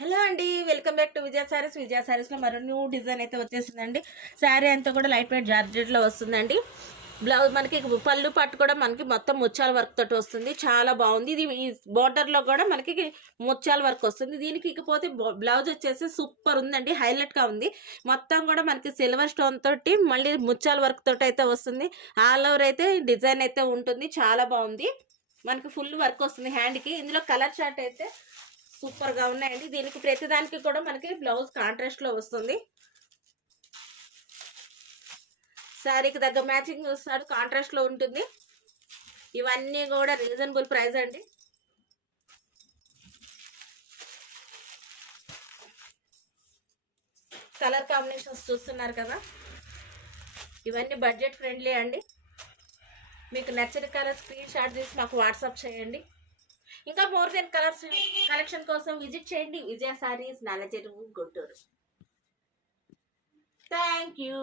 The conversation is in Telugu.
హలో అండి. వెల్కమ్ బ్యాక్ టు విజయ సారీస్. విజయ సారీస్లో మరో న్యూ డిజైన్ అయితే వచ్చేసిందండి. శారీ అంతా కూడా లైట్ వెయిట్ జార్జెట్లో వస్తుందండి. బ్లౌజ్ మనకి పళ్ళు పట్టు కూడా మనకి మొత్తం ముత్యాల వర్క్ తోటి వస్తుంది. చాలా బాగుంది. ఇది ఈ బోర్డర్లో కూడా మనకి ముత్యాల వర్క్ వస్తుంది. దీనికి ఇకపోతే బ్లౌజ్ వచ్చేసి సూపర్ ఉందండి. హైలైట్గా ఉంది. మొత్తం కూడా మనకి సిల్వర్ స్టోన్ తోటి మళ్ళీ ముత్యాల వర్క్ తోటి అయితే వస్తుంది. ఆల్ ఓవర్ అయితే డిజైన్ అయితే ఉంటుంది. చాలా బాగుంది. మనకి ఫుల్ వర్క్ వస్తుంది హ్యాండ్కి. ఇందులో కలర్ చార్ట్ అయితే సూపర్ గా ఉన్నాయండి. దీనికి ప్రతిదానికి కూడా మనకి బ్లౌజ్ కాంట్రాస్ట్ లో వస్తుంది. శారీకి తగ్గ మ్యాచింగ్ వస్తాడు, కాంట్రాస్ట్ లో ఉంటుంది. ఇవన్నీ కూడా రీజనబుల్ ప్రైస్ అండి. కలర్ కాంబినేషన్స్ చూస్తున్నారు కదా, ఇవన్నీ బడ్జెట్ ఫ్రెండ్లీ అండి. మీకు నచ్చిన కలర్ స్క్రీన్ షాట్ తీసి మాకు వాట్సాప్ చేయండి. ఇంకా మోర్ దెన్ కలర్స్ కలెక్షన్ కోసం విజిట్ చేయండి విజయ సారీస్, నల్లచెరువు, గుంటూరు. Thank you.